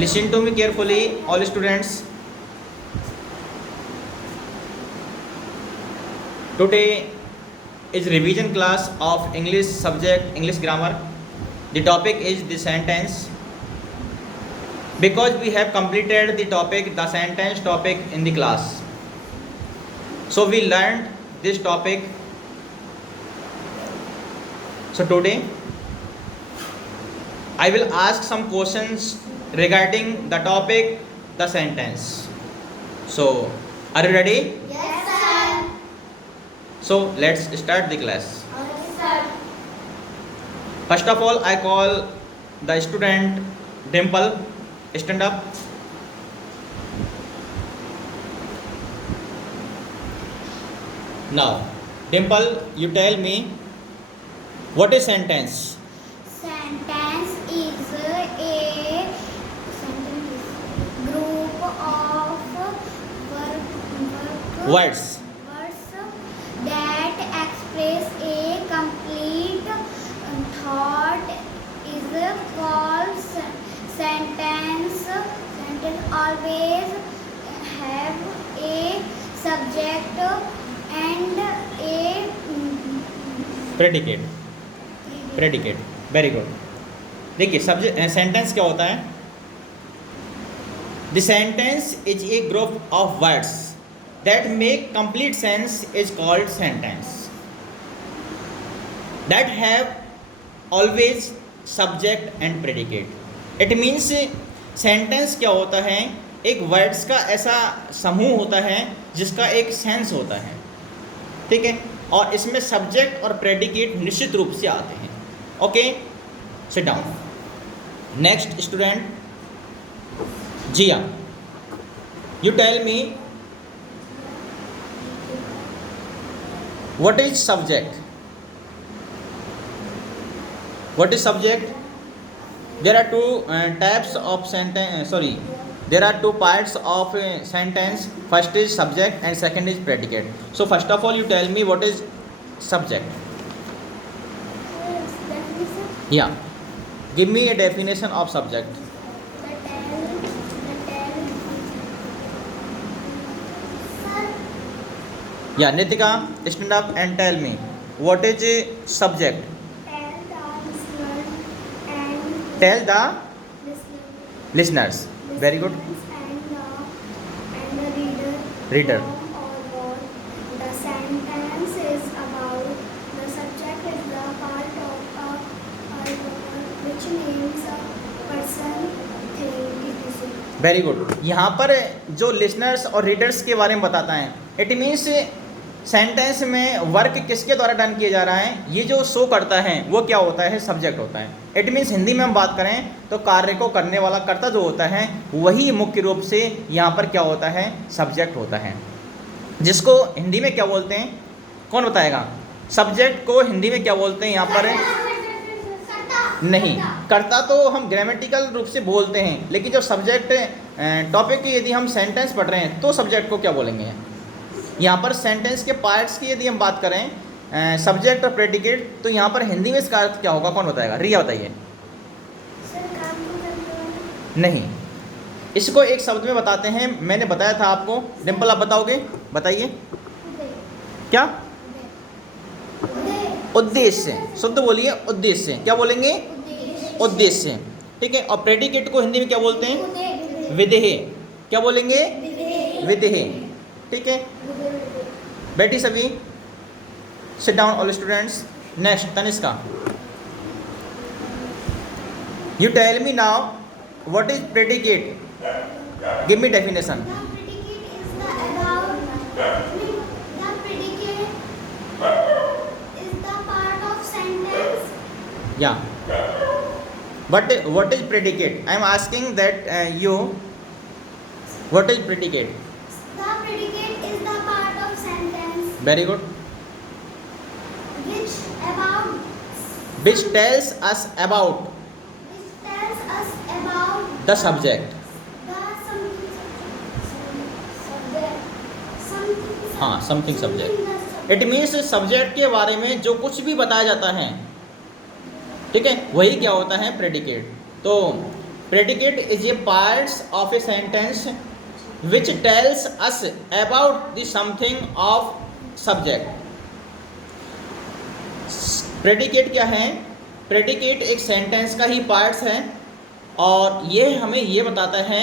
Listen to me carefully, all students. Today is revision class of English subject, English grammar. The topic is the sentence. Because we have completed the topic, the sentence topic in the class. So we learned this topic. So today I will ask some questions regarding the topic, the sentence. So are you ready? Yes, sir. So let's start the class. Okay, sir. First of all, I call the student Dimple. Stand up. Now, Dimple, you tell me what is sentence? Sentence is a group of Words. words that express a complete thought is called sentence. Sentence always have a subject and a Predicate. Predicate. Very good. देखिए subject sentence क्या होता है? The sentence is a group of words that make complete sense is called sentence. That have always subject and predicate. It means sentence क्या होता है? एक words का ऐसा समूह होता है जिसका एक सेंस होता है, ठीक है, और इसमें सब्जेक्ट और प्रेडिकेट निश्चित रूप से आते हैं. Okay, sit down. Next student Jiya, you tell me what is subject? What is subject? There are two types of sentence. There are two parts of a sentence. First is subject and second is predicate. So first of all, you tell me what is subject? Yeah. Give me a definition of subject. Yeah, Nitika, stand up and tell me what is a subject? Tell the listeners. Very good. And the Reader. The sentence is about the subject is the part of a which names a person, thing, etc. Very good. यहाँ पर जो listeners और readers के बारे में बताता है, it means sentence में वर्क किसके द्वारा डन किया जा रहा है, ये जो शो करता है वो क्या होता है? सब्जेक्ट होता है. इट मीन्स हिंदी में हम बात करें तो कार्य को करने वाला कर्ता जो होता है वही मुख्य रूप से यहाँ पर क्या होता है? सब्जेक्ट होता है, जिसको हिंदी में क्या बोलते हैं? कौन बताएगा? सब्जेक्ट को हिंदी में क्या बोलते हैं यहाँ पर? नहीं, कर्ता तो हम ग्रामेटिकल रूप से बोलते हैं, लेकिन जो सब्जेक्ट टॉपिक की यदि हम सेंटेंस पढ़ रहे हैं तो सब्जेक्ट को क्या बोलेंगे? यहाँ पर सेंटेंस के पार्ट्स की यदि हम बात करें सब्जेक्ट और प्रेडिकेट, तो यहाँ पर हिंदी में इसका अर्थ क्या होगा? कौन बताएगा? रिया बताइए. नहीं, इसको एक शब्द में बताते हैं. मैंने बताया था आपको. डिम्पल आप बताओगे? बताइए. क्या? उद्देश्य. शुद्ध बोलिए. उद्देश्य. क्या बोलेंगे? उद्देश्य. ठीक है. और प्रेडिकेट को हिंदी में क्या बोलते हैं? विधेय. क्या बोलेंगे? विधेय. ठीक है. बैठी सभी. Sit down all students. Next Tanishka, you tell me now what is predicate. Give me definition. The predicate is the part of sentence. Yeah. What is predicate? I am asking that you. What is predicate? The predicate is the part of sentence Very good. which Tells us about the subject. हाँ, something subject. It means subject के बारे में जो कुछ भी बताया जाता है, ठीक है, वही क्या होता है? प्रेडिकेट. तो predicate is a parts of a sentence which tells us about the something of subject. Predicate क्या है? प्रेडिकेट एक सेंटेंस का ही पार्ट्स है और ये हमें ये बताता है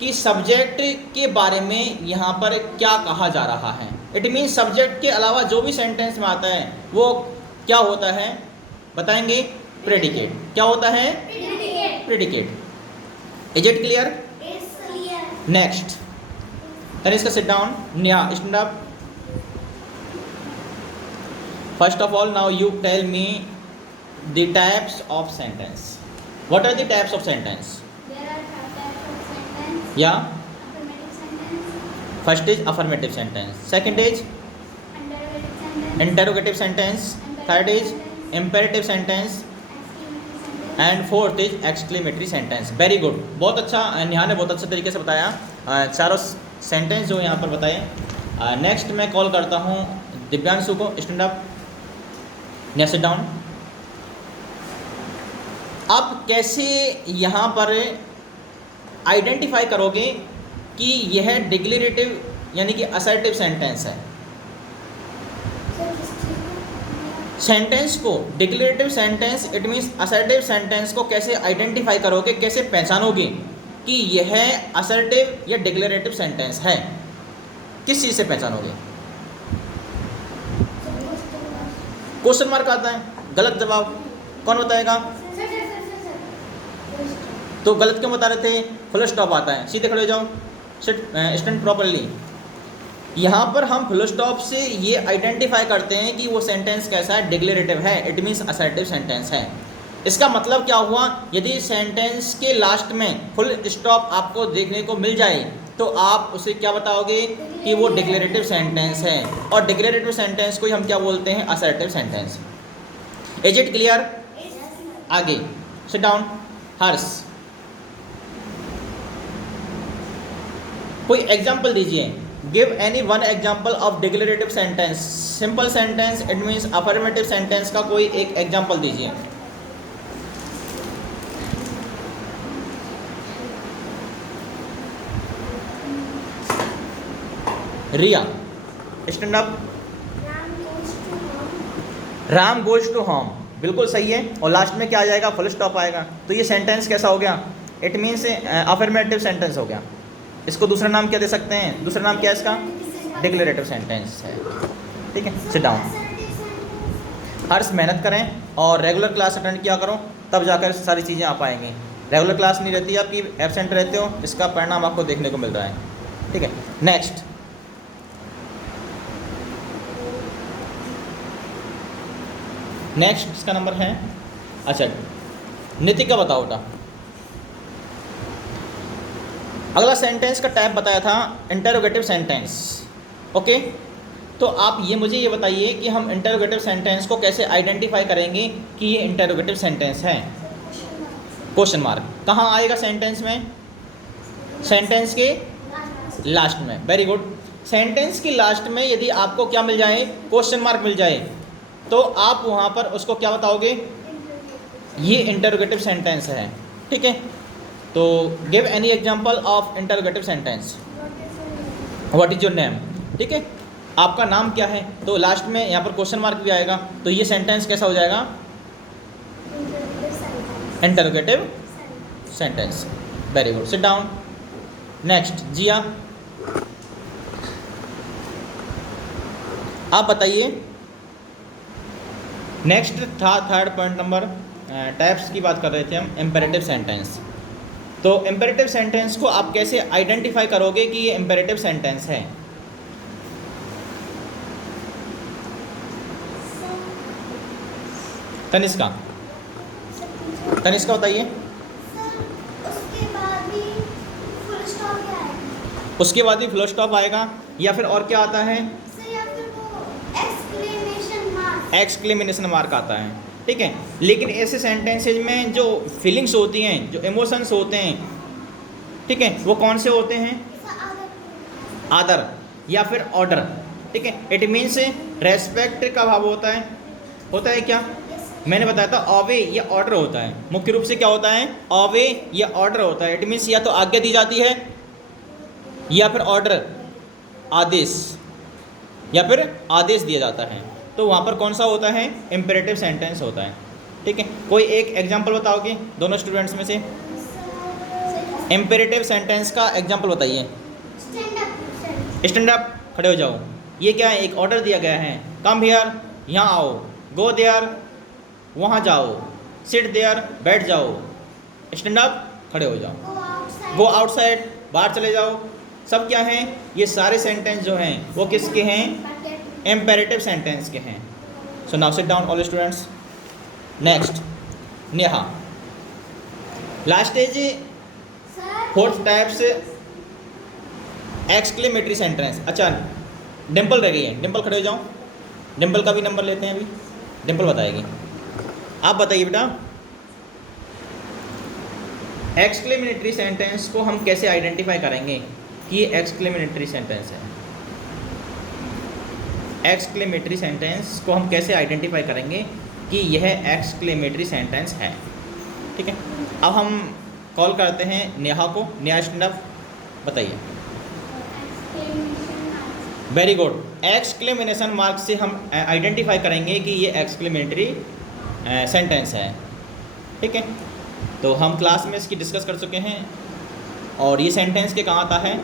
कि सब्जेक्ट के बारे में यहाँ पर क्या कहा जा रहा है. इट मीन्स सब्जेक्ट के अलावा जो भी सेंटेंस में आता है वो क्या होता है बताएंगे? प्रेडिकेट. क्या होता है? Predicate. Is it clear? Next. Tanishka sit down. Neha stand up. First of all now you tell me the types of sentence. What are the types of sentence? Yeah first is affirmative sentence, second is interrogative sentence, third is imperative sentence and fourth is exclamatory sentence. Very good. बहुत अच्छा. नेहा ने बहुत अच्छे तरीके से बताया चारों sentence जो यहाँ पर बताए. नेक्स्ट मैं कॉल करता हूँ दिव्यांशु को. Stand up. Neha sit down. आप कैसे यहाँ पर आइडेंटिफाई करोगे कि यह डिक्लेरेटिव यानी कि असर्टिव सेंटेंस है? सेंटेंस को declarative sentence it means assertive sentence को कैसे आइडेंटिफाई करोगे, कैसे पहचानोगे कि यह असर्टिव या डिक्लेरेटिव सेंटेंस है? किस चीज़ से पहचानोगे? क्वेश्चन मार्क आता है. गलत जवाब कौन बताएगा? तो गलत क्यों बता रहे थे? फुल स्टॉप आता है. सीधे खड़े हो जाओ. Stand properly. यहाँ पर हम फुल स्टॉप से ये आइडेंटिफाई करते हैं कि वो सेंटेंस कैसा है? डिक्लेरेटिव है. इट मीन्स असर्टिव सेंटेंस है. इसका मतलब क्या हुआ? यदि सेंटेंस के लास्ट में फुल स्टॉप आपको देखने को मिल जाए तो आप उसे क्या बताओगे कि वो डिक्लेरेटिव सेंटेंस है. और डिक्लेरेटिव सेंटेंस को ही हम क्या बोलते हैं? Assertive sentence. Is it clear? आगे. Sit down. हर्ष, कोई एग्जाम्पल दीजिए. Give any one example of declarative sentence. Simple sentence it means affirmative sentence का कोई एक एग्जाम्पल दीजिए. Riya stand up. Ram goes to home. बिल्कुल सही है. और लास्ट में क्या आ जाएगा? फुल स्टॉप आएगा. तो ये सेंटेंस कैसा हो गया? इट मीन्स अफर्मेटिव सेंटेंस हो गया. इसको दूसरा नाम क्या दे सकते हैं? दूसरा नाम क्या है इसका? डिक्लेरेटिव सेंटेंस है. ठीक है. Seat down. हर्ष मेहनत करें और रेगुलर क्लास अटेंड किया करो, तब जाकर सारी चीज़ें आ पाएंगी. रेगुलर क्लास नहीं रहती आपकी, एब्सेंट रहते हो, इसका परिणाम आपको देखने को मिल रहा है. ठीक है. नेक्स्ट. नेक्स्ट इसका नंबर है. अच्छा नितिका बताओ बेटा. अगला सेंटेंस का टाइप बताया था इंटरोगेटिव सेंटेंस. ओके. तो आप ये बताइए कि हम इंटरोगेटिव सेंटेंस को कैसे आइडेंटिफाई करेंगे कि ये इंटरोगेटिव सेंटेंस है? क्वेश्चन मार्क कहाँ आएगा सेंटेंस में? सेंटेंस के लास्ट में. Very good. सेंटेंस के लास्ट में यदि आपको क्या मिल जाए? क्वेश्चन मार्क मिल जाए तो आप वहाँ पर उसको क्या बताओगे? ये इंटरोगेटिव सेंटेंस है. ठीक है. तो give any example of interrogative sentence. What is your name? ठीक है. आपका नाम क्या है? तो लास्ट में यहाँ पर क्वेश्चन मार्क भी आएगा. तो ये सेंटेंस कैसा हो जाएगा? Interrogative sentence. Very good. Sit down. Next. Jiya आप बताइए. नेक्स्ट था थर्ड पॉइंट नंबर टाइप्स की बात कर रहे थे हम. Imperative sentence. तो इम्पेरेटिव सेंटेंस को आप कैसे आइडेंटिफाई करोगे कि ये इम्पेरेटिव सेंटेंस है? तनिष्का बताइए. उसके बाद भी फुल स्टॉप आएगा या फिर और क्या आता है? एक्सक्लेमेशन मार्क आता है. ठीक है. लेकिन ऐसे सेंटेंसेज में जो फीलिंग्स होती हैं, जो इमोशंस होते हैं, ठीक है, वो कौन से होते हैं? आदर या फिर ऑर्डर. ठीक है. इट मीन्स रेस्पेक्ट का भाव होता है क्या? मैंने बताया था अवे या ऑर्डर होता है, मुख्य रूप से क्या होता है, अवे या ऑर्डर होता है। इट मीन्स या तो आज्ञा दी जाती है या फिर ऑर्डर, आदेश, या फिर आदेश दिया जाता है। तो वहाँ पर कौन सा होता है, इम्पेरेटिव सेंटेंस होता है। ठीक है, कोई एक एग्जाम्पल बताओगे दोनों स्टूडेंट्स में से, इम्पेरेटिव सेंटेंस का एग्जाम्पल बताइए। स्टैंड अप, खड़े हो जाओ। ये क्या है, एक ऑर्डर दिया गया है, कम हियर, यहाँ आओ, गो देयर, वहाँ जाओ, सिट देयर, बैठ जाओ, स्टैंड अप, खड़े हो जाओ, गो आउटसाइड, बाहर चले जाओ। सब क्या हैं, ये सारे सेंटेंस जो हैं वो किसके हैं, इम्पेरेटिव सेंटेंस के हैं। So now sit down all students. Next, Neha, last is fourth types exclamatory sentence. अच्छा, डिम्पल रह गई है, डिम्पल खड़े हो जाओ, डिम्पल का भी नंबर लेते हैं अभी, डिम्पल बताएगी। आप बताइए बेटा, एक्सक्लेमेटरी सेंटेंस को हम कैसे आइडेंटिफाई करेंगे कि ये एक्सक्लेमेटरी सेंटेंस है। एक्सक्लेमेटरी सेंटेंस को हम कैसे आइडेंटिफाई करेंगे कि यह एक्सक्लेमेटरी सेंटेंस है। ठीक है, अब हम कॉल करते हैं नेहा को। नेहा स्टैंड अप, बताइए। वेरी गुड, एक्सक्लेमेशन मार्क से हम आइडेंटिफाई करेंगे कि ये एक्सक्लेमेटरी सेंटेंस है। ठीक है, तो हम क्लास में इसकी डिस्कस कर चुके हैं, और ये सेंटेंस के कहाँ आता है,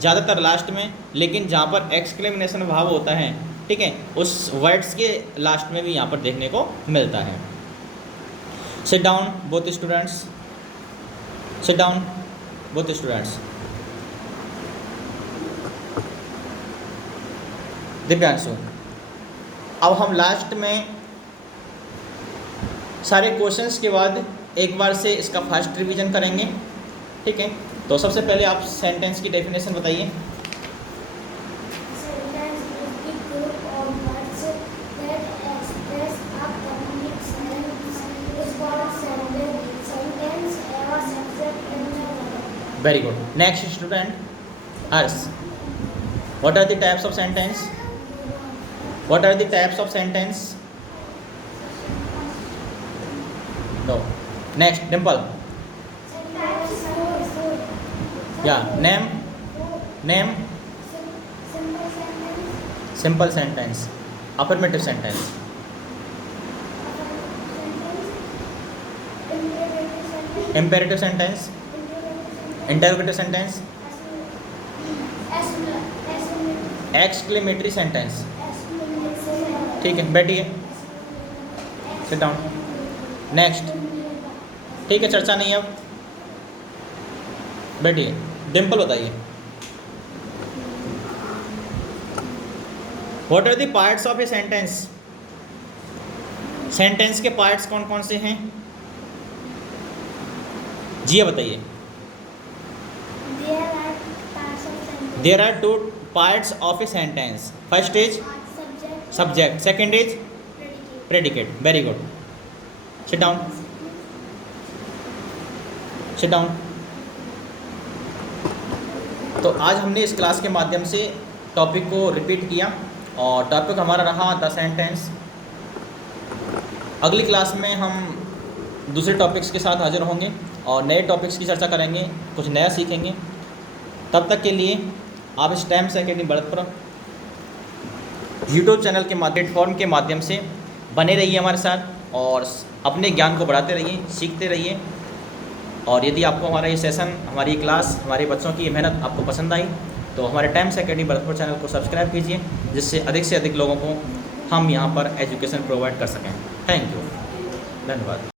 ज़्यादातर लास्ट में, लेकिन जहाँ पर एक्सक्लेमेशन भाव होता है, ठीक है, उस वर्ड्स के लास्ट में भी यहाँ पर देखने को मिलता है। Sit down both students, sit down both students. Divyanshu, अब हम लास्ट में सारे क्वेश्चंस के बाद एक बार से इसका फास्ट रिवीजन करेंगे। ठीक है, तो सबसे पहले आप सेंटेंस की डेफिनेशन बताइए। Very good, next student Harsh, what are the types of sentence, what are the types of sentence. No, next Dimple, yeah name, name, simple sentence, affirmative sentence, imperative sentence, interrogative sentence, exclamatory sentence. ठीक है, बैठिए, seat down. Next, ठीक है, चर्चा नहीं है अब, बैठिए। डिम्पल बताइए, what are the parts of a sentence. Sentence के पार्ट्स कौन कौन से हैं, जी बताइए। There are two parts of a sentence. First is subject, second is predicate. Very good, sit down, sit down. तो आज हमने इस क्लास के माध्यम से टॉपिक को रिपीट किया, और टॉपिक हमारा रहा द सेंटेंस। अगली क्लास में हम दूसरे टॉपिक्स के साथ हाजिर होंगे और नए टॉपिक्स की चर्चा करेंगे, कुछ नया सीखेंगे। तब तक के लिए आप इस times academy Bharatpur YouTube channel के प्लेटफॉर्म के माध्यम से बने रहिए हमारे साथ, और अपने ज्ञान को बढ़ाते रहिए, सीखते रहिए। और यदि आपको हमारा ये सेशन, हमारी ये क्लास, हमारे बच्चों की ये मेहनत आपको पसंद आई, तो हमारे टाइम्स अकेडमी भरतपुर चैनल को सब्सक्राइब कीजिए, जिससे अधिक से अधिक लोगों को हम यहाँ पर एजुकेशन प्रोवाइड कर सकें। थैंक यू, धन्यवाद।